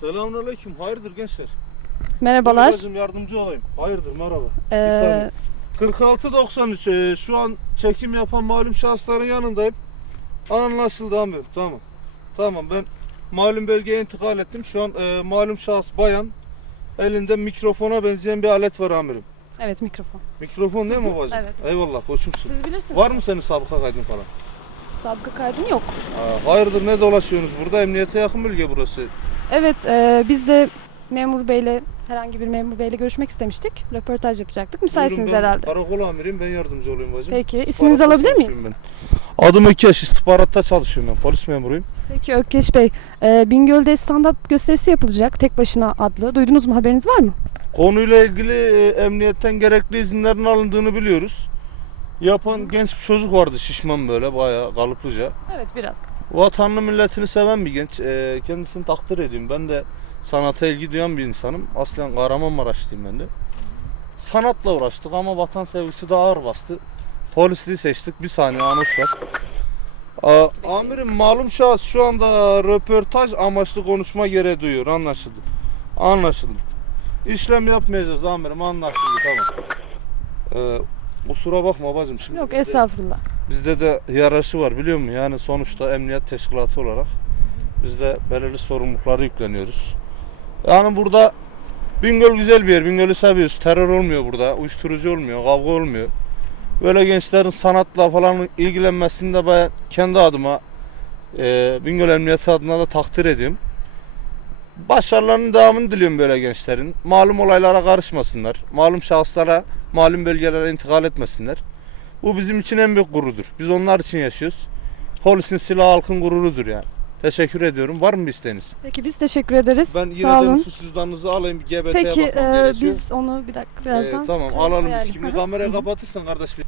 Selamünaleyküm. Hayırdır gençler? Merhabalar. Babacığım yardımcı olayım. Hayırdır merhaba. Ee, saniye. 4693 e, şu an çekim yapan malum şahısların yanındayım. Anlaşıldı amirim. Tamam. Tamam ben malum bölgeye intikal ettim. Şu an e, malum şahıs bayan elinde mikrofona benzeyen bir alet var amirim. evet mikrofon. Mikrofon değil mi babacığım? Evet. Eyvallah koçumsun. Siz bilirsiniz. Var mı senin sabıka kaydın falan? Sabıka kaydın yok. Aa, hayırdır ne dolaşıyorsunuz burada? Emniyete yakın bölge burası. Evet e, biz de memur beyle herhangi bir memur beyle görüşmek istemiştik. Röportaj yapacaktık. Müsaitsiniz Buyurun, ben herhalde. Karakol amiriyim ben yardımcı olayım bacım. Peki, İstihbaratta isminizi alabilir miyiz? çalışıyorum Ben. Adım Ökeş istihbaratta çalışıyorum ben polis memuruyum. Peki Ökkeş Bey, e, Bingöl'de stand-up gösterisi yapılacak tek başına adlı. Duydunuz mu haberiniz var mı? Konuyla ilgili e, emniyetten gerekli izinlerin alındığını biliyoruz. Yapan genç bir çocuk vardı şişman böyle bayağı kalıplıca. Evet biraz. Vatanını milletini seven bir genç. E, kendisini takdir ediyorum. Ben de sanata ilgi duyan bir insanım. Aslen Kahramanmaraşlıyım ben de. Sanatla uğraştık ama vatan sevgisi daha ağır bastı. Polisliği seçtik. Bir saniye anons var. Aa, amirim malum şahıs şu anda röportaj amaçlı konuşma gereği duyuyor. Anlaşıldı. Anlaşıldı. İşlem yapmayacağız amirim anlaşıldı tamam. Ee, kusura bakma bacım şimdi. Yok estağfurullah. Bizde de hiyerarşi var biliyor musun? Yani sonuçta emniyet teşkilatı olarak biz de belirli sorumlulukları yükleniyoruz. Yani burada Bingöl güzel bir yer. Bingöl'ü seviyoruz. Terör olmuyor burada. Uyuşturucu olmuyor. Kavga olmuyor. Böyle gençlerin sanatla falan ilgilenmesini de ben kendi adıma e, Bingöl Emniyeti adına da takdir ediyorum. Başarılarının devamını diliyorum böyle gençlerin. Malum olaylara karışmasınlar. Malum şahıslara, malum bölgelere intikal etmesinler. Bu bizim için en büyük gururdur. Biz onlar için yaşıyoruz. Polisin silahı halkın gururudur yani. Teşekkür ediyorum. Var mı bir isteğiniz? Peki biz teşekkür ederiz. Ben yine Sağ de olun. nüfus cüzdanınızı alayım. Bir GBT'ye Peki bakmam e, gerekiyor. biz onu bir dakika Ee, birazdan tamam şey alalım biz. Şimdi kamerayı kapatırsan kardeş bir.